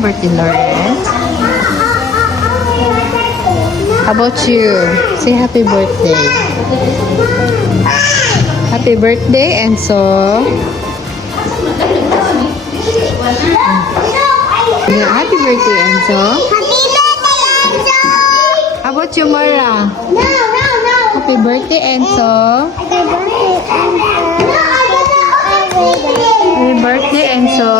birthday, Lawrence. How about you? Say happy birthday. Happy birthday, Enzo. Yeah, happy birthday, Enzo. How about you, Mara? Happy birthday, Enzo. Happy birthday, Enzo.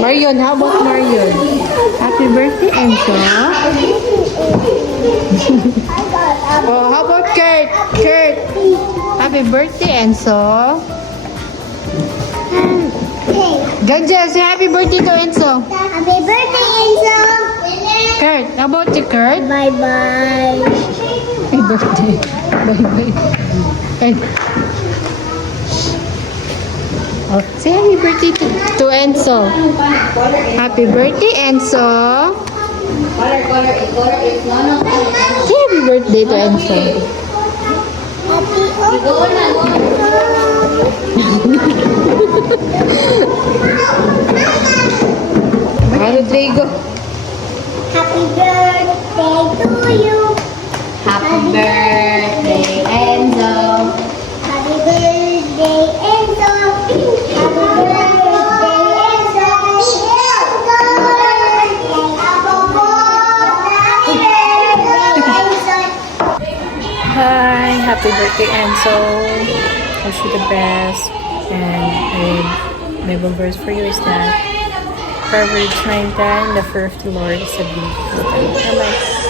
Marion, how about Marion? Happy birthday, Enzo. Oh, how about Kurt? Kurt, happy birthday, Enzo. Ganja, say happy birthday to Enzo. Happy birthday, Enzo! Kurt, how about you, Kurt? Bye-bye. Happy birthday. Bye-bye. Hey. Oh, say happy birthday to Enzo. Happy birthday, Enzo. Say happy birthday to Enzo. Rodrigo. Happy birthday to you. Happy birthday, Enzo. Happy birthday, Enzo. Happy birthday, Enzo. Hi, happy birthday, Enzo. Wish you the best. And my verse for you is that Proverbs 9:10, the fear of the Lord is a beautiful thing. Bye-bye.